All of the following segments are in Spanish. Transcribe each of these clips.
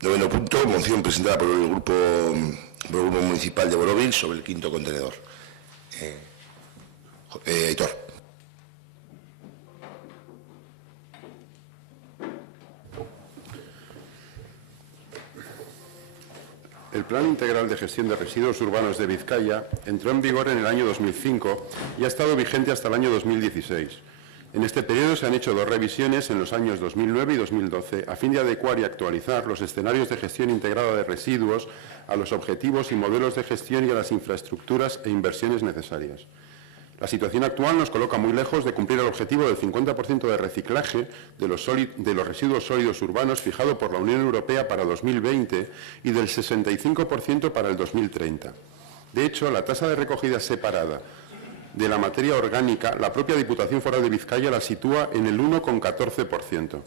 Noveno punto, moción presentada por el Grupo Municipal de Borovil sobre el quinto contenedor. Aitor. El Plan Integral de Gestión de Residuos Urbanos de Vizcaya entró en vigor en el año 2005 y ha estado vigente hasta el año 2016. En este periodo se han hecho dos revisiones en los años 2009 y 2012 a fin de adecuar y actualizar los escenarios de gestión integrada de residuos a los objetivos y modelos de gestión y a las infraestructuras e inversiones necesarias. La situación actual nos coloca muy lejos de cumplir el objetivo del 50% de reciclaje de los residuos sólidos urbanos fijado por la Unión Europea para 2020 y del 65% para el 2030. De hecho, la tasa de recogida separada de la materia orgánica, la propia Diputación Foral de Vizcaya la sitúa en el 1,14%.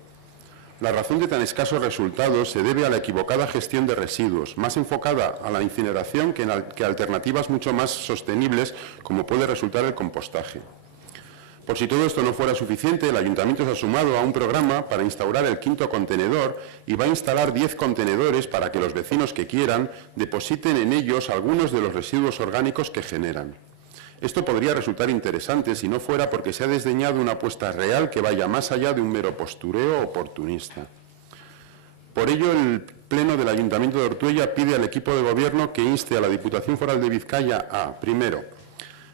La razón de tan escasos resultados se debe a la equivocada gestión de residuos, más enfocada a la incineración que a alternativas mucho más sostenibles, como puede resultar el compostaje. Por si todo esto no fuera suficiente, el Ayuntamiento se ha sumado a un programa para instaurar el quinto contenedor y va a instalar 10 contenedores para que los vecinos que quieran depositen en ellos algunos de los residuos orgánicos que generan. Esto podría resultar interesante si no fuera porque se ha desdeñado una apuesta real que vaya más allá de un mero postureo oportunista. Por ello, el Pleno del Ayuntamiento de Ortuella pide al equipo de Gobierno que inste a la Diputación Foral de Vizcaya a, primero,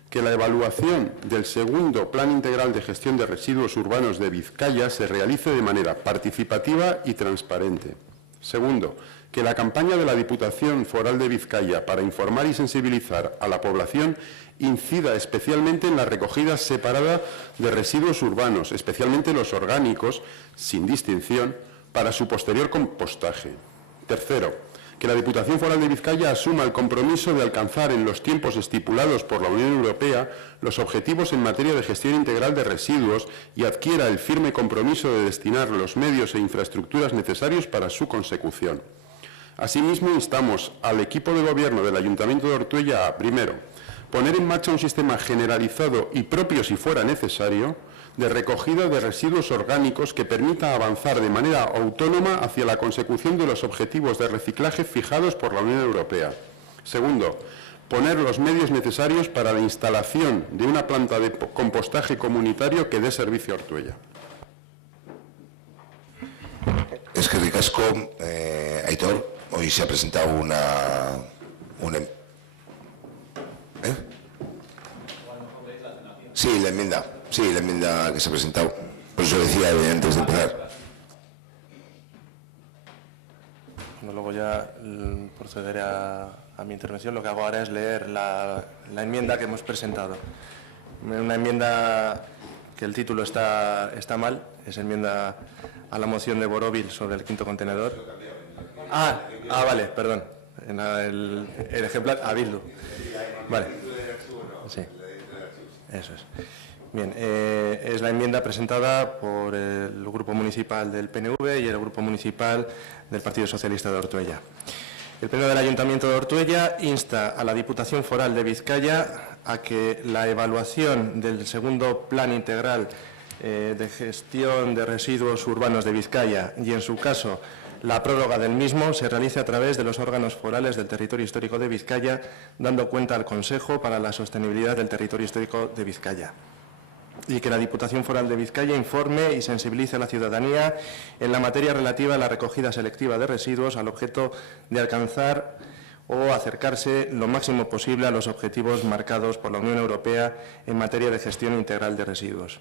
que la evaluación del segundo Plan Integral de Gestión de Residuos Urbanos de Vizcaya se realice de manera participativa y transparente. Segundo, que la campaña de la Diputación Foral de Vizcaya para informar y sensibilizar a la población incida especialmente en la recogida separada de residuos urbanos, especialmente los orgánicos, sin distinción, para su posterior compostaje. Tercero, que la Diputación Foral de Vizcaya asuma el compromiso de alcanzar en los tiempos estipulados por la Unión Europea los objetivos en materia de gestión integral de residuos y adquiera el firme compromiso de destinar los medios e infraestructuras necesarios para su consecución. Asimismo, instamos al equipo de Gobierno del Ayuntamiento de Ortuella a, primero, poner en marcha un sistema generalizado y propio, si fuera necesario, de recogida de residuos orgánicos que permita avanzar de manera autónoma hacia la consecución de los objetivos de reciclaje fijados por la Unión Europea. Segundo, poner los medios necesarios para la instalación de una planta de compostaje comunitario que dé servicio a Ortuella. Es que ricasco, Aitor, hoy se ha presentado una Sí, la enmienda que se ha presentado. Por eso decía antes de empezar. Bueno, luego ya procederé a mi intervención. Lo que hago ahora es leer la enmienda que hemos presentado. Una enmienda que el título está mal, es enmienda a la moción de Borovil sobre el quinto contenedor. Vale, perdón. En el ejemplar a Bildu. Vale. Sí. Eso es. Bien, es la enmienda presentada por el Grupo Municipal del PNV y el Grupo Municipal del Partido Socialista de Ortuella. El Pleno del Ayuntamiento de Ortuella insta a la Diputación Foral de Vizcaya a que la evaluación del segundo Plan Integral de Gestión de Residuos Urbanos de Vizcaya y, en su caso, la prórroga del mismo se realice a través de los órganos forales del territorio histórico de Vizcaya, dando cuenta al Consejo para la Sostenibilidad del Territorio Histórico de Vizcaya. Y que la Diputación Foral de Vizcaya informe y sensibilice a la ciudadanía en la materia relativa a la recogida selectiva de residuos al objeto de alcanzar o acercarse lo máximo posible a los objetivos marcados por la Unión Europea en materia de gestión integral de residuos.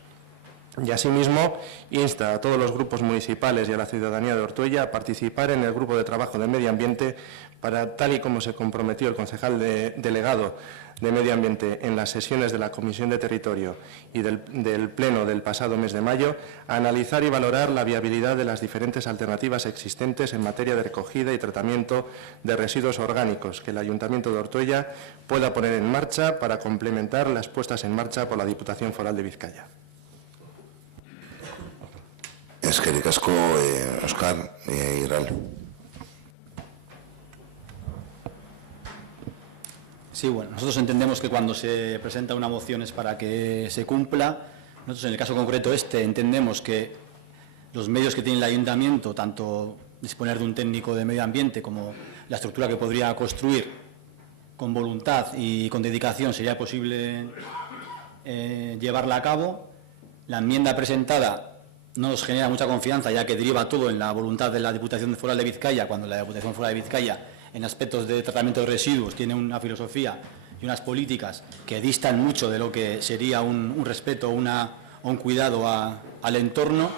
Y asimismo, insta a todos los grupos municipales y a la ciudadanía de Ortuella a participar en el grupo de trabajo de medio ambiente para, tal y como se comprometió el concejal delegado de Medio Ambiente en las sesiones de la Comisión de Territorio y del Pleno del pasado mes de mayo, a analizar y valorar la viabilidad de las diferentes alternativas existentes en materia de recogida y tratamiento de residuos orgánicos que el Ayuntamiento de Ortuella pueda poner en marcha para complementar las puestas en marcha por la Diputación Foral de Vizcaya. Es que ricasco, Óscar y Ral. Sí, bueno, nosotros entendemos que cuando se presenta una moción es para que se cumpla. Nosotros, en el caso concreto entendemos que los medios que tiene el Ayuntamiento, tanto disponer de un técnico de medio ambiente como la estructura que podría construir con voluntad y con dedicación sería posible llevarla a cabo. La enmienda presentada no nos genera mucha confianza, ya que deriva todo en la voluntad de la Diputación Foral de Vizcaya, cuando la Diputación Foral de Vizcaya, en aspectos de tratamiento de residuos, tiene una filosofía y unas políticas que distan mucho de lo que sería un respeto o un cuidado al entorno.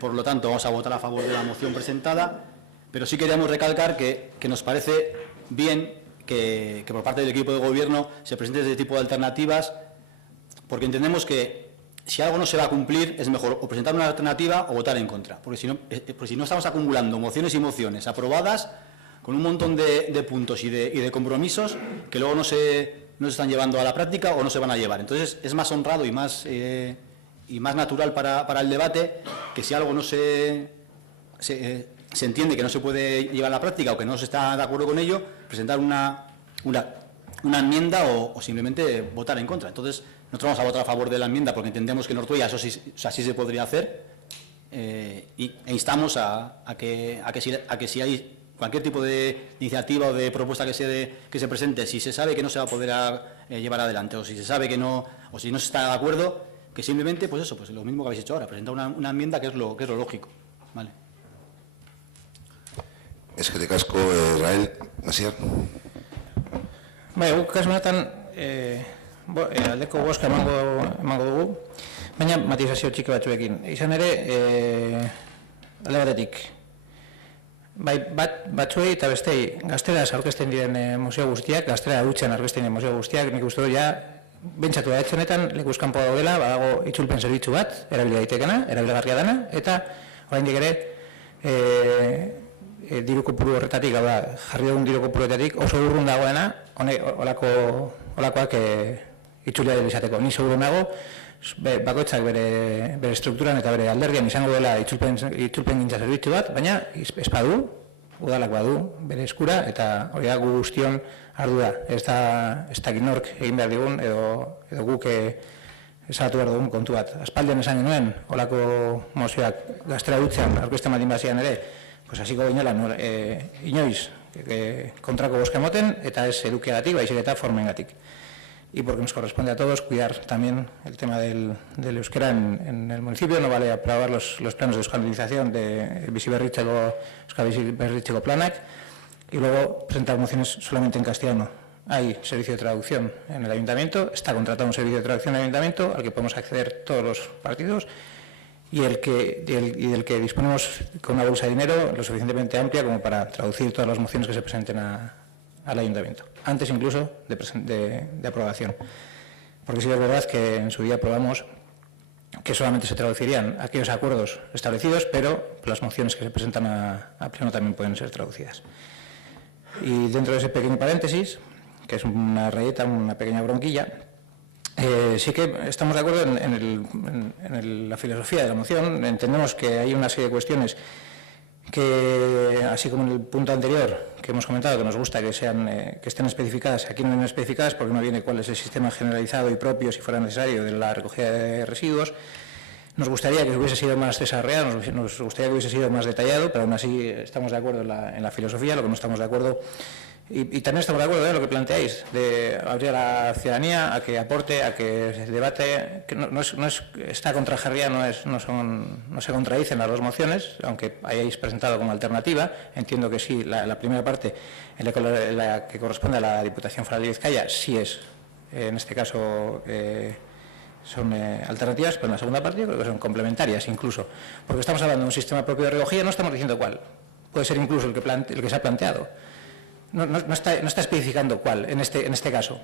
Por lo tanto, vamos a votar a favor de la moción presentada, pero sí queríamos recalcar que nos parece bien que por parte del equipo de gobierno se presente este tipo de alternativas, porque entendemos que si algo no se va a cumplir es mejor o presentar una alternativa o votar en contra, porque si no estamos acumulando mociones y mociones aprobadas con un montón de puntos y de compromisos que luego no se están llevando a la práctica o no se van a llevar. Entonces es más honrado y más natural para el debate que si algo no se entiende que no se puede llevar a la práctica o que no se está de acuerdo con ello, presentar una enmienda o simplemente votar en contra. Entonces nosotros vamos a votar a favor de la enmienda porque entendemos que en Ortuella eso sí se podría hacer, e instamos a que si hay cualquier tipo de iniciativa o de propuesta que se presente, si se sabe que no se va a poder llevar adelante o si se sabe que no, o si no se está de acuerdo, que simplemente, pues eso, pues lo mismo que habéis hecho ahora, presentar una enmienda que es lo lógico. Vale. Eskerrik asko, Israel. Asier. Guk kasu honetan aldeko bozka emango dugu, baina matizazio txiki batzuekin. Izan ere, alde batetik, bai batzuei eta bestei gazteraz aurkezten diren mozio guztiak, gaztera dutxean aurkezten diren mozio guztiak, nik uste du ja, bentsatu da etxonetan, lekuz kanpoa daudela, badago itzulpen zerbitzu bat, erabili daitekena, erabilgarria dena, eta oraindik ere, diru kopuru horretatik, hau da, jarri dugun diru kopuru horretatik, oso urrun dagoena, olakoak itzulia izateko. Ni seguru nago, bakoitzak bere strukturan eta bere alderdian izango dela itzulpen gintza zerbitzu bat, baina ez badu, udalak badu, bere eskura, eta hori da gu guztion ardura. Ez da ginork egin behar digun, edo guk esatu behar dugun kontu bat. Aspaldian esan genuen, olako mozioak gaztera dutzean, aurkezten baldin bazian ere, pues hasiko ginela inoiz kontrako bozka emoten, eta ez edukiagatik, baizik eta formengatik. Y porque nos corresponde a todos cuidar también el tema del euskera en el municipio. No vale aprobar los planos de euskaldunización de Biziberritzeko planak y luego presentar mociones solamente en castellano. Hay servicio de traducción en el ayuntamiento, está contratado un servicio de traducción en el ayuntamiento al que podemos acceder todos los partidos y del que disponemos con una bolsa de dinero lo suficientemente amplia como para traducir todas las mociones que se presenten al ayuntamiento, antes incluso de aprobación. Porque sí es verdad que en su día aprobamos que solamente se traducirían aquellos acuerdos establecidos, pero las mociones que se presentan a pleno también pueden ser traducidas. Y dentro de ese pequeño paréntesis, que es una rayeta, una pequeña bronquilla, sí que estamos de acuerdo en la filosofía de la moción. Entendemos que hay una serie de cuestiones que, así como en el punto anterior que hemos comentado, que nos gusta que estén especificadas, aquí no vienen especificadas porque no viene cuál es el sistema generalizado y propio, si fuera necesario, de la recogida de residuos. Nos gustaría que hubiese sido más desarrollado, nos gustaría que hubiese sido más detallado, pero aún así estamos de acuerdo en la filosofía. Lo que no estamos de acuerdo, y también estamos de acuerdo en lo que planteáis, de abrir a la ciudadanía a que aporte, a que se debate, que esta contrajarría no se contradicen las dos mociones, aunque hayáis presentado como alternativa. Entiendo que sí, la primera parte, en la que corresponde a la Diputación Foral de Vizcaya, sí es, en este caso, son alternativas, pero en la segunda parte yo creo que son complementarias incluso, porque estamos hablando de un sistema propio de recogida, no estamos diciendo cuál, puede ser incluso el que se ha planteado. No está especificando cuál en este caso.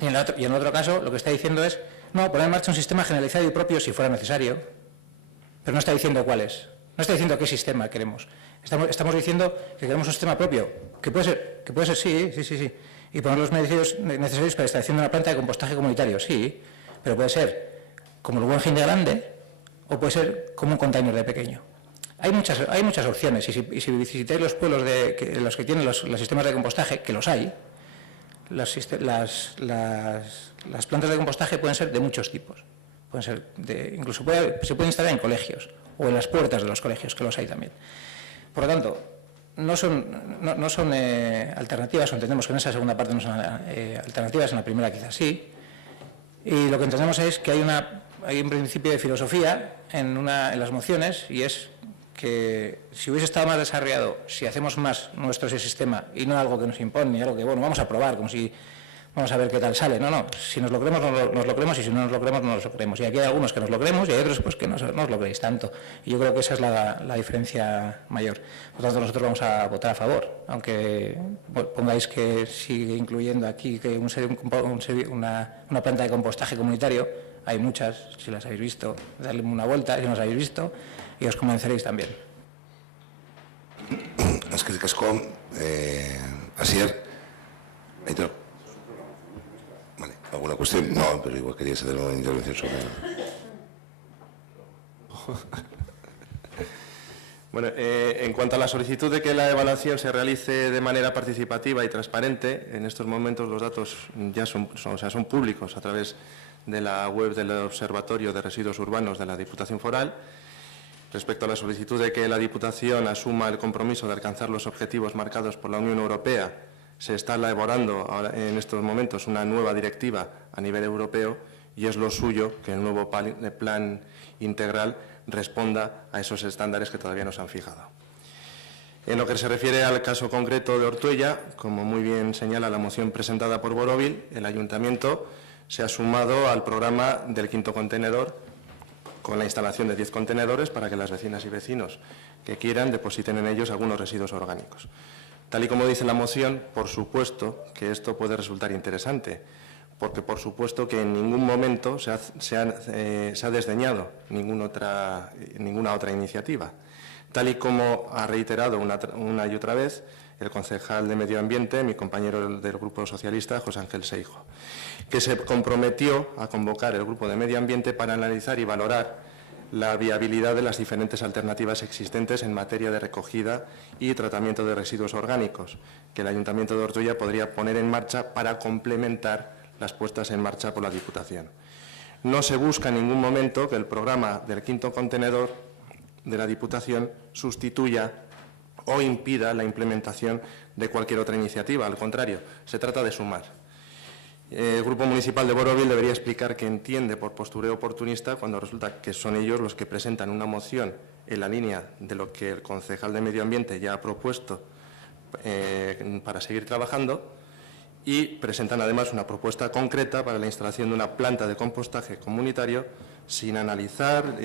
Y en el otro caso lo que está diciendo es, no, poner en marcha un sistema generalizado y propio si fuera necesario, pero no está diciendo cuál es. No está diciendo qué sistema queremos. Estamos diciendo que queremos un sistema propio, que puede ser, sí. Y poner los medios necesarios para la instalación de una planta de compostaje comunitario, sí, pero puede ser como el Guggenheim de grande o puede ser como un container de pequeño. Hay muchas opciones, y si visitáis los pueblos los que tienen los sistemas de compostaje, que los hay, las plantas de compostaje pueden ser de muchos tipos. pueden ser incluso se pueden instalar en colegios o en las puertas de los colegios, que los hay también. Por lo tanto, no son alternativas, o entendemos que en esa segunda parte no son alternativas, en la primera quizás sí, y lo que entendemos es que hay un principio de filosofía en las mociones, y es que si hubiese estado más desarrollado, si hacemos más nuestro ese sistema y no algo que nos impone, algo que, bueno, vamos a probar, como si vamos a ver qué tal sale. No, si nos lo creemos, nos lo creemos, y si no nos lo creemos, no nos lo creemos. Y aquí hay algunos que nos lo creemos y hay otros pues, que no os lo creéis tanto. Y yo creo que esa es la diferencia mayor. Por lo tanto, nosotros vamos a votar a favor, aunque pongáis que sigue incluyendo aquí que una planta de compostaje comunitario. Hay muchas, si las habéis visto, darle una vuelta, si no las habéis visto, y os convenceréis también. Eskerrik asko, Asier. Aitor. Vale, ¿alguna cuestión? No, pero igual quería hacer una intervención sobre... Bueno, en cuanto a la solicitud de que la evaluación se realice de manera participativa y transparente, en estos momentos los datos ya son públicos a través de la web del Observatorio de Residuos Urbanos de la Diputación Foral. Respecto a la solicitud de que la Diputación asuma el compromiso de alcanzar los objetivos marcados por la Unión Europea, se está elaborando en estos momentos una nueva directiva a nivel europeo y es lo suyo que el nuevo plan integral responda a esos estándares que todavía no se han fijado. En lo que se refiere al caso concreto de Ortuella, como muy bien señala la moción presentada por Borovil, el Ayuntamiento se ha sumado al programa del quinto contenedor con la instalación de 10 contenedores para que las vecinas y vecinos que quieran depositen en ellos algunos residuos orgánicos. Tal y como dice la moción, por supuesto que esto puede resultar interesante, porque por supuesto que en ningún momento se ha desdeñado ninguna otra iniciativa. Tal y como ha reiterado una y otra vez el concejal de Medio Ambiente, mi compañero del Grupo Socialista, José Ángel Seijo, que se comprometió a convocar el Grupo de Medio Ambiente para analizar y valorar la viabilidad de las diferentes alternativas existentes en materia de recogida y tratamiento de residuos orgánicos, que el Ayuntamiento de Ortuella podría poner en marcha para complementar las puestas en marcha por la Diputación. No se busca en ningún momento que el programa del quinto contenedor de la Diputación sustituya o impida la implementación de cualquier otra iniciativa. Al contrario, se trata de sumar. El Grupo Municipal de Borovil debería explicar qué entiende por postureo oportunista cuando resulta que son ellos los que presentan una moción en la línea de lo que el concejal de Medio Ambiente ya ha propuesto para seguir trabajando, y presentan además una propuesta concreta para la instalación de una planta de compostaje comunitario sin analizar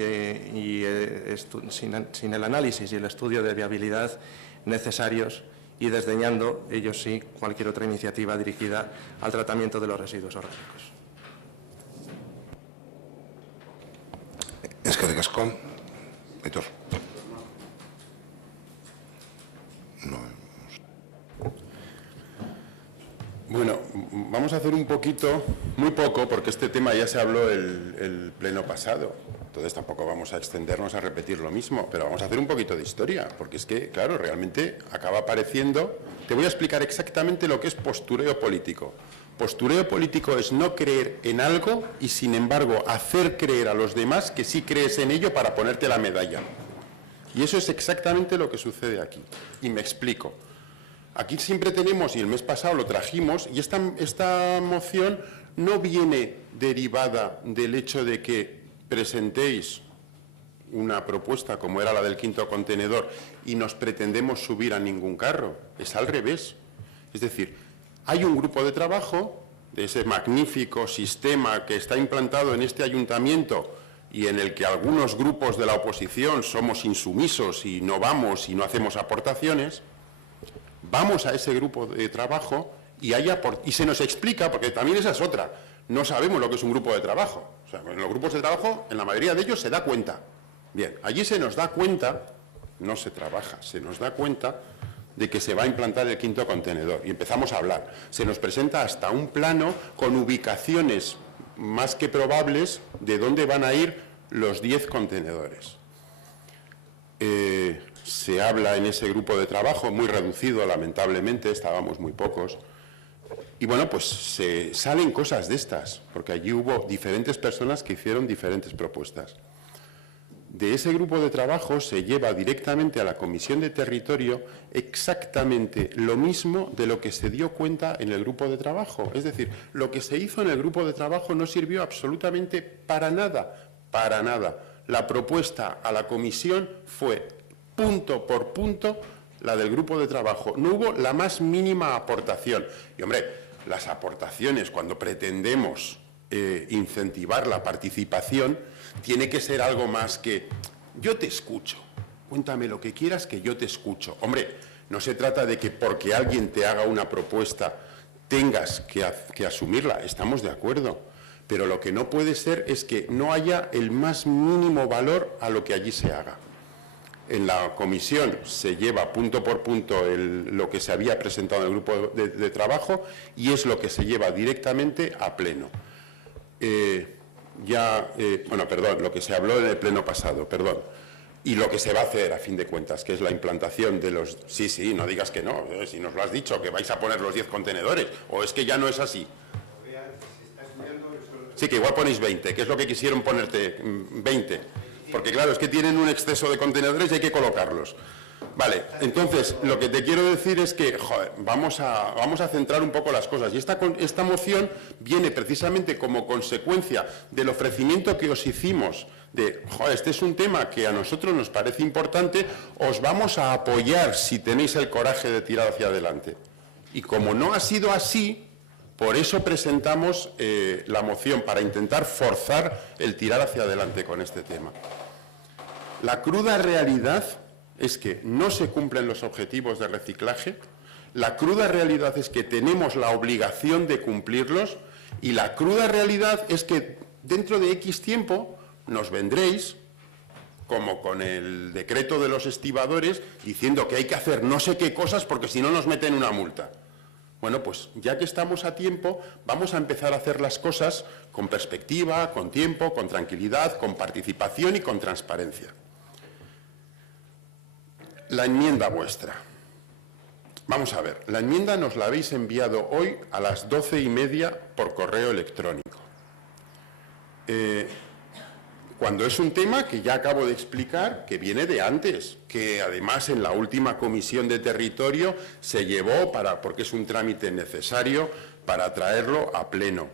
sin el análisis y el estudio de viabilidad necesarios y desdeñando, ellos sí, cualquier otra iniciativa dirigida al tratamiento de los residuos orgánicos. Eskerrik asko. Aitor. Bueno, vamos a hacer un poquito, muy poco, porque este tema ya se habló el pleno pasado. Entonces tampoco vamos a extendernos a repetir lo mismo, pero vamos a hacer un poquito de historia, porque es que, claro, realmente acaba apareciendo... Te voy a explicar exactamente lo que es postureo político. Postureo político es no creer en algo y, sin embargo, hacer creer a los demás que sí crees en ello para ponerte la medalla. Y eso es exactamente lo que sucede aquí. Y me explico. Aquí siempre tenemos, y el mes pasado lo trajimos, y esta moción no viene derivada del hecho de que presentéis una propuesta como era la del quinto contenedor y nos pretendemos subir a ningún carro. Es al revés. Es decir, hay un grupo de trabajo de ese magnífico sistema que está implantado en este ayuntamiento y en el que algunos grupos de la oposición somos insumisos y no vamos y no hacemos aportaciones. Vamos a ese grupo de trabajo y se nos explica, porque también esa es otra, no sabemos lo que es un grupo de trabajo. O sea, en los grupos de trabajo, en la mayoría de ellos se da cuenta. Bien, allí se nos da cuenta, no se trabaja, se nos da cuenta de que se va a implantar el quinto contenedor y empezamos a hablar. Se nos presenta hasta un plano con ubicaciones más que probables de dónde van a ir los 10 contenedores. Se habla en ese grupo de trabajo, muy reducido, lamentablemente, estábamos muy pocos, Y bueno, pues se salen cosas de estas, porque allí hubo diferentes personas que hicieron diferentes propuestas. De ese grupo de trabajo se lleva directamente a la Comisión de Territorio exactamente lo mismo de lo que se dio cuenta en el grupo de trabajo. Es decir, lo que se hizo en el grupo de trabajo no sirvió absolutamente para nada, para nada. La propuesta a la comisión fue punto por punto la del grupo de trabajo. No hubo la más mínima aportación. Y hombre, las aportaciones cuando pretendemos incentivar la participación tiene que ser algo más que yo te escucho, cuéntame lo que quieras que yo te escucho. Hombre, no se trata de que porque alguien te haga una propuesta tengas que asumirla, estamos de acuerdo, pero lo que no puede ser es que no haya el más mínimo valor a lo que allí se haga. En la comisión se lleva punto por punto lo que se había presentado en el grupo de trabajo y es lo que se lleva directamente a pleno. Lo que se habló en el pleno pasado, perdón, y lo que se va a hacer a fin de cuentas, que es la implantación de los... Sí, no digas que no, si nos lo has dicho, que vais a poner los 10 contenedores, o es que ya no es así. Sí, que igual ponéis 20, que es lo que quisieron ponerte, 20, porque claro, es que tienen un exceso de contenedores y hay que colocarlos. Vale, entonces, lo que te quiero decir es que, joder, vamos a centrar un poco las cosas. Y esta moción viene precisamente como consecuencia del ofrecimiento que os hicimos de, joder, este es un tema que a nosotros nos parece importante, os vamos a apoyar si tenéis el coraje de tirar hacia adelante. Y como no ha sido así, por eso presentamos la moción, para intentar forzar el tirar hacia adelante con este tema. La cruda realidad es que no se cumplen los objetivos de reciclaje, la cruda realidad es que tenemos la obligación de cumplirlos y la cruda realidad es que dentro de X tiempo nos vendréis, como con el decreto de los estibadores, diciendo que hay que hacer no sé qué cosas porque si no nos meten una multa. Bueno, pues ya que estamos a tiempo, vamos a empezar a hacer las cosas con perspectiva, con tiempo, con tranquilidad, con participación y con transparencia. La enmienda vuestra. Vamos a ver, la enmienda nos la habéis enviado hoy a las 12:30 por correo electrónico. Cuando es un tema que ya acabo de explicar, que viene de antes, que además en la última comisión de territorio se llevó porque es un trámite necesario para traerlo a pleno.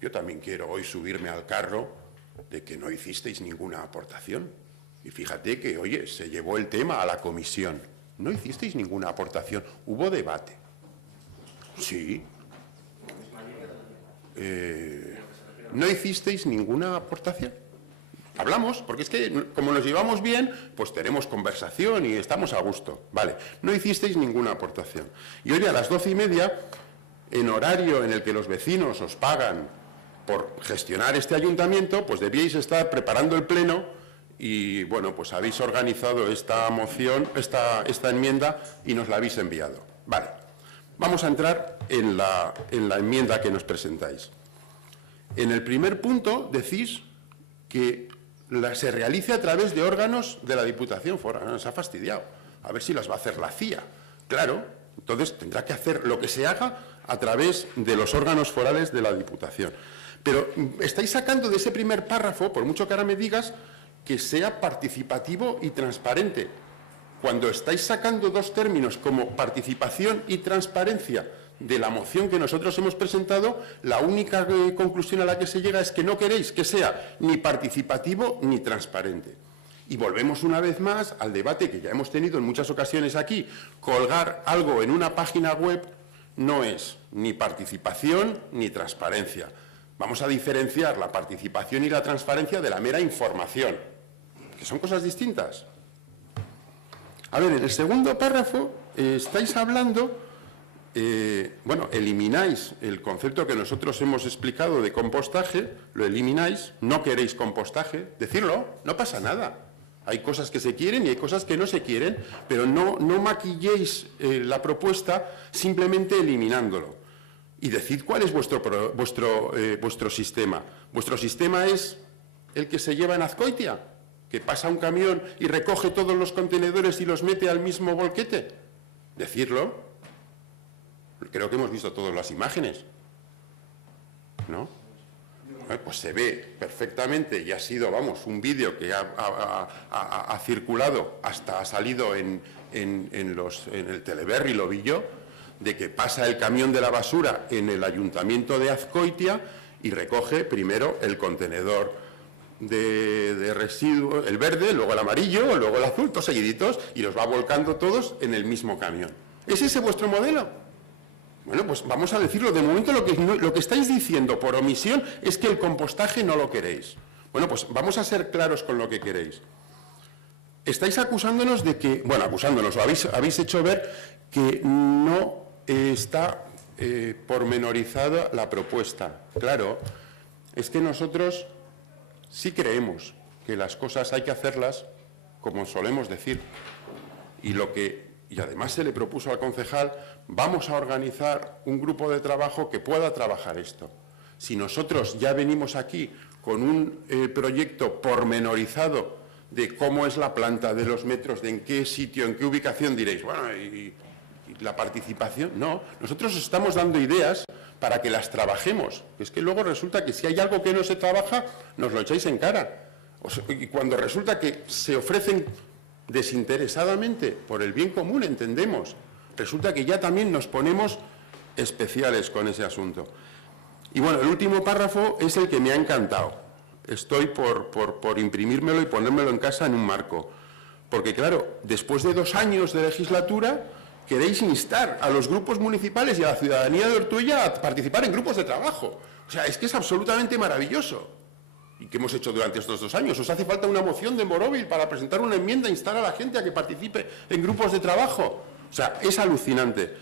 Yo también quiero hoy subirme al carro de que no hicisteis ninguna aportación. Y fíjate que, oye, se llevó el tema a la comisión. No hicisteis ninguna aportación. Hubo debate. Sí. No hicisteis ninguna aportación. Hablamos, porque es que como nos llevamos bien, pues tenemos conversación y estamos a gusto. Vale, no hicisteis ninguna aportación. Y hoy a las 12:30, en horario en el que los vecinos os pagan por gestionar este ayuntamiento, pues debíais estar preparando el pleno. Y, bueno, pues habéis organizado esta moción, esta enmienda y nos la habéis enviado. Vale, vamos a entrar en la enmienda que nos presentáis. En el primer punto decís que se realice a través de órganos de la Diputación Foral. Nos ha fastidiado. A ver si las va a hacer la CIA. Claro, entonces tendrá que hacer lo que se haga a través de los órganos forales de la Diputación. Pero estáis sacando de ese primer párrafo, por mucho que ahora me digas, que sea participativo y transparente. Cuando estáis sacando dos términos como participación y transparencia de la moción que nosotros hemos presentado, la única conclusión a la que se llega es que no queréis que sea ni participativo ni transparente. Y volvemos una vez más al debate que ya hemos tenido en muchas ocasiones aquí. Colgar algo en una página web no es ni participación ni transparencia. Vamos a diferenciar la participación y la transparencia de la mera información, que son cosas distintas. A ver, en el segundo párrafo estáis hablando, elimináis el concepto que nosotros hemos explicado de compostaje, lo elimináis, no queréis compostaje, decirlo, no pasa nada. Hay cosas que se quieren y hay cosas que no se quieren, pero no maquilléis la propuesta simplemente eliminándolo. Y decid cuál es vuestro sistema. ¿Vuestro sistema es el que se lleva en Azcoitia? ¿Que pasa un camión y recoge todos los contenedores y los mete al mismo volquete? Decidlo. Creo que hemos visto todas las imágenes, ¿no? Pues se ve perfectamente y ha sido, vamos, un vídeo que ha circulado, hasta ha salido en el Teleberri, lo vi yo, de que pasa el camión de la basura en el Ayuntamiento de Azcoitia y recoge primero el contenedor de residuos, el verde, luego el amarillo, luego el azul, todos seguiditos, y los va volcando todos en el mismo camión. ¿Es ese vuestro modelo? Bueno, pues vamos a decirlo. De momento lo que estáis diciendo por omisión es que el compostaje no lo queréis. Bueno, pues vamos a ser claros con lo que queréis. Estáis acusándonos de que, bueno, acusándonos, o habéis hecho ver que no está pormenorizada la propuesta. Claro, es que nosotros sí creemos que las cosas hay que hacerlas como solemos decir. Y además se le propuso al concejal, vamos a organizar un grupo de trabajo que pueda trabajar esto. Si nosotros ya venimos aquí con un proyecto pormenorizado de cómo es la planta, de los metros, de en qué sitio, en qué ubicación, diréis, bueno, ¿y la participación? No, nosotros os estamos dando ideas para que las trabajemos. Es que luego resulta que si hay algo que no se trabaja, nos lo echáis en cara. Y cuando resulta que se ofrecen desinteresadamente por el bien común, entendemos, resulta que ya también nos ponemos especiales con ese asunto. Y bueno, el último párrafo es el que me ha encantado. Estoy por imprimírmelo y ponérmelo en casa en un marco. Porque claro, después de 2 años de legislatura, queréis instar a los grupos municipales y a la ciudadanía de Ortuella a participar en grupos de trabajo. O sea, es que es absolutamente maravilloso. ¿Y qué hemos hecho durante estos 2 años? ¿Os hace falta una moción de Moróvil para presentar una enmienda e instar a la gente a que participe en grupos de trabajo? O sea, es alucinante.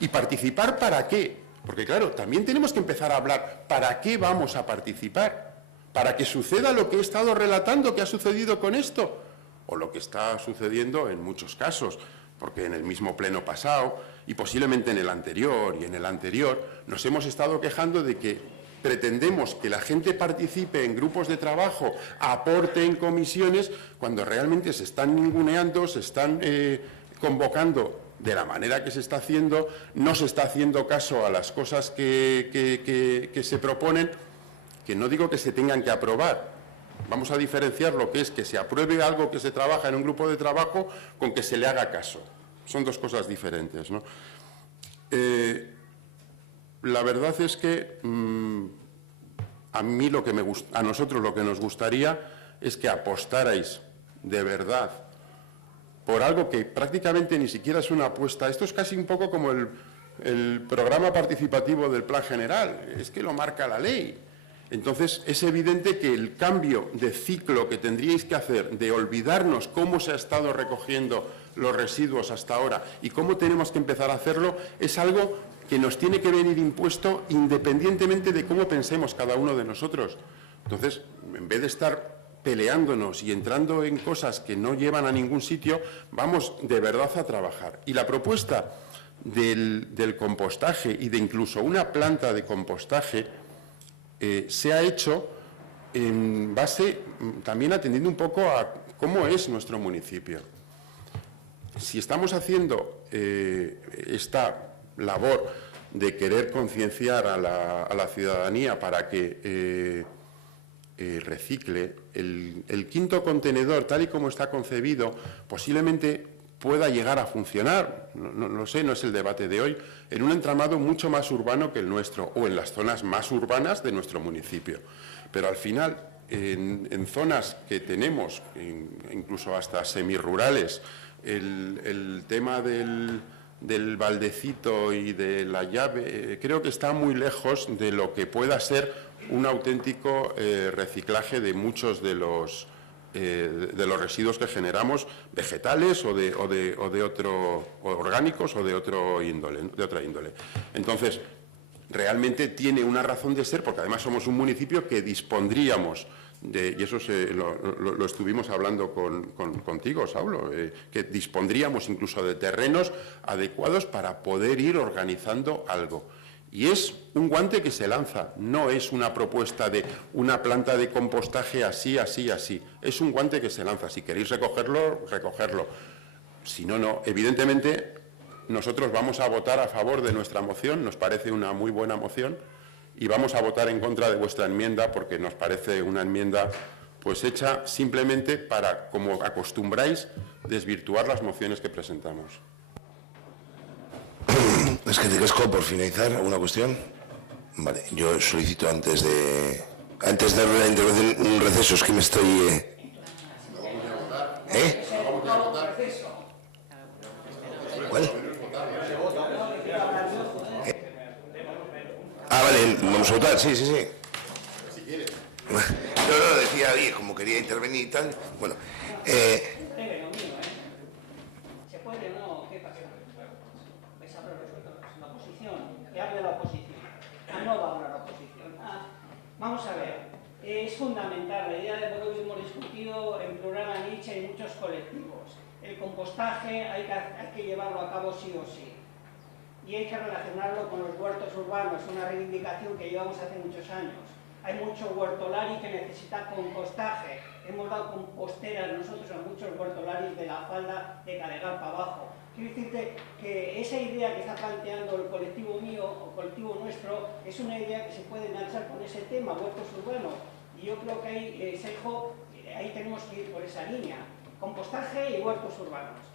¿Y participar para qué? Porque claro, también tenemos que empezar a hablar ¿para qué vamos a participar? ¿Para que suceda lo que he estado relatando que ha sucedido con esto? O lo que está sucediendo en muchos casos, porque en el mismo pleno pasado y posiblemente en el anterior y en el anterior nos hemos estado quejando de que pretendemos que la gente participe en grupos de trabajo, aporte en comisiones, cuando realmente se están ninguneando, se están convocando de la manera que se está haciendo, no se está haciendo caso a las cosas que se proponen, que no digo que se tengan que aprobar. Vamos a diferenciar lo que es que se apruebe algo que se trabaja en un grupo de trabajo con que se le haga caso. Son 2 cosas diferentes, ¿no? La verdad es que a nosotros lo que nos gustaría es que apostarais de verdad por algo que prácticamente ni siquiera es una apuesta. Esto es casi un poco como el programa participativo del Plan General, es que lo marca la ley. Entonces, es evidente que el cambio de ciclo que tendríais que hacer, de olvidarnos cómo se ha estado recogiendo los residuos hasta ahora y cómo tenemos que empezar a hacerlo, es algo que nos tiene que venir impuesto independientemente de cómo pensemos cada uno de nosotros. Entonces, en vez de estar peleándonos y entrando en cosas que no llevan a ningún sitio, vamos de verdad a trabajar. Y la propuesta del compostaje y de incluso una planta de compostaje se ha hecho en base, también atendiendo un poco a cómo es nuestro municipio. Si estamos haciendo esta labor de querer concienciar a la ciudadanía para que recicle, el quinto contenedor, tal y como está concebido, posiblemente pueda llegar a funcionar, no lo sé, no es el debate de hoy, en un entramado mucho más urbano que el nuestro, o en las zonas más urbanas de nuestro municipio. Pero al final, en zonas que tenemos, incluso hasta semirurales, el tema del baldecito y de la llave, creo que está muy lejos de lo que pueda ser un auténtico reciclaje de muchos de los residuos que generamos, vegetales o orgánicos o de otra índole. Entonces, realmente tiene una razón de ser, porque además somos un municipio que dispondríamos y eso lo estuvimos hablando contigo, Saulo, que dispondríamos incluso de terrenos adecuados para poder ir organizando algo. Y es un guante que se lanza, no es una propuesta de una planta de compostaje así, así, así. Es un guante que se lanza. Si queréis recogerlo, recogerlo. Si no, no. Evidentemente, nosotros vamos a votar a favor de nuestra moción, nos parece una muy buena moción, y vamos a votar en contra de vuestra enmienda porque nos parece una enmienda pues hecha simplemente para, como acostumbráis, desvirtuar las mociones que presentamos. Es que Casco, por finalizar, ¿alguna cuestión? Vale, yo solicito antes de la intervención un receso, es que me estoy... ¿Cuál? Ah, vale, vamos a votar, sí. No, decía, oye, como quería intervenir y tal, bueno... ¿Se puede o no? ¿Qué pasa? ¿Vais a hablar vosotros? ¿La oposición? Que hable la oposición. No va a hablar la oposición. Vamos a ver. Es fundamental. La idea de lo que hemos discutido en plural a Nietzsche y muchos colectivos. El compostaje hay que llevarlo a cabo sí o sí. Y hay que relacionarlo con los huertos urbanos, una reivindicación que llevamos hace muchos años. Hay mucho huertolari que necesita compostaje. Hemos dado composteras nosotros a muchos huertolaris de la falda de Cadegal para abajo. Quiero decirte que esa idea que está planteando el colectivo mío o colectivo nuestro es una idea que se puede enganchar con ese tema, huertos urbanos. Y yo creo que ahí, Seijo, ahí tenemos que ir por esa línea. Compostaje y huertos urbanos.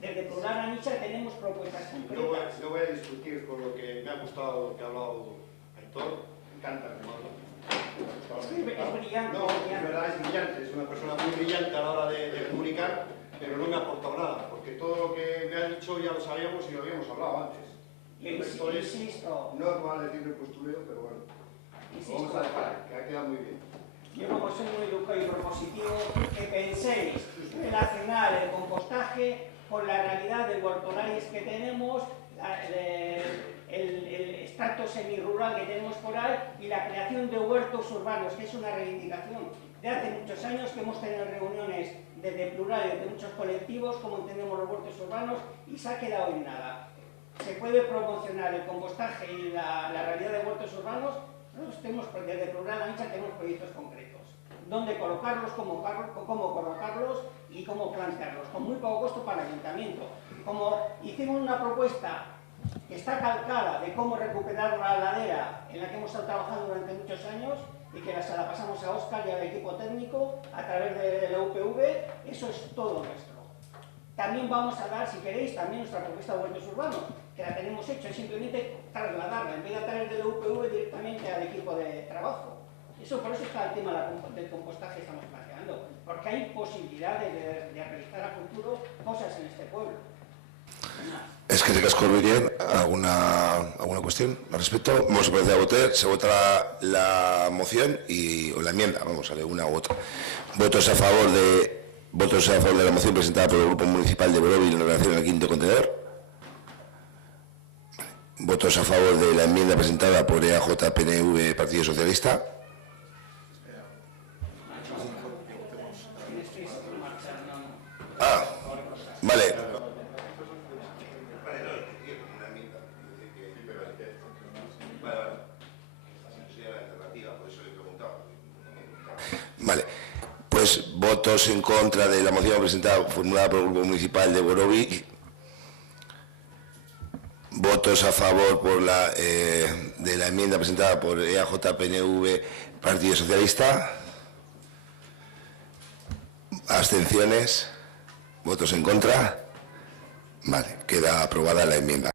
Desde Plural a Nietzsche tenemos propuestas concretas. No voy a discutir con lo que me ha gustado lo que ha hablado Aitor. Me encanta, hermano. Es brillante. No, es verdad, es brillante. Es una persona muy brillante a la hora de comunicar, pero no me ha aportado nada, porque todo lo que me ha dicho ya lo sabíamos y lo habíamos hablado antes. Esto es normal decir el postureo, pero bueno. Vamos a dejar, que ha quedado muy bien. Yo, como soy muy educado y propositivo, que penséis relacionar el compostaje con la realidad de huertolaris que tenemos, el extracto semirural que tenemos por ahí y la creación de huertos urbanos, que es una reivindicación de hace muchos años, que hemos tenido reuniones desde Plural y desde muchos colectivos, como entendemos los huertos urbanos, y se ha quedado en nada. Se puede promocionar el compostaje y la realidad de huertos urbanos. Nosotros tenemos, desde Plural a Nietzsche tenemos proyectos concretos. Dónde colocarlos, cómo colocarlos y cómo plantearlos, con muy poco costo para el ayuntamiento. Como hicimos una propuesta que está calcada de cómo recuperar la ladera en la que hemos estado trabajando durante muchos años y que se la pasamos a Óscar y al equipo técnico a través de la UPV, eso es todo nuestro. También vamos a dar, si queréis, también nuestra propuesta de huertos urbanos, que la tenemos hecha, es simplemente trasladarla, en vez de a través de la UPV directamente al equipo de trabajo. Por eso está el tema del compostaje que estamos planteando, porque hay posibilidades de realizar a futuro cosas en este pueblo. Es que Casco, ¿alguna cuestión al respecto? Vamos a proceder a votar, se vota la moción o la enmienda, vamos a leer una u otra. Votos a favor de la moción presentada por el Grupo Municipal de Borobil en relación al quinto contenedor. Votos a favor de la enmienda presentada por EAJ, PNV, Partido Socialista. Vale. Vale. Pues votos en contra de la moción presentada, formulada por el Grupo Municipal de Borobil. Votos a favor de la enmienda presentada por EAJ, PNV, Partido Socialista. Abstenciones. ¿Votos en contra? Vale, queda aprobada la enmienda.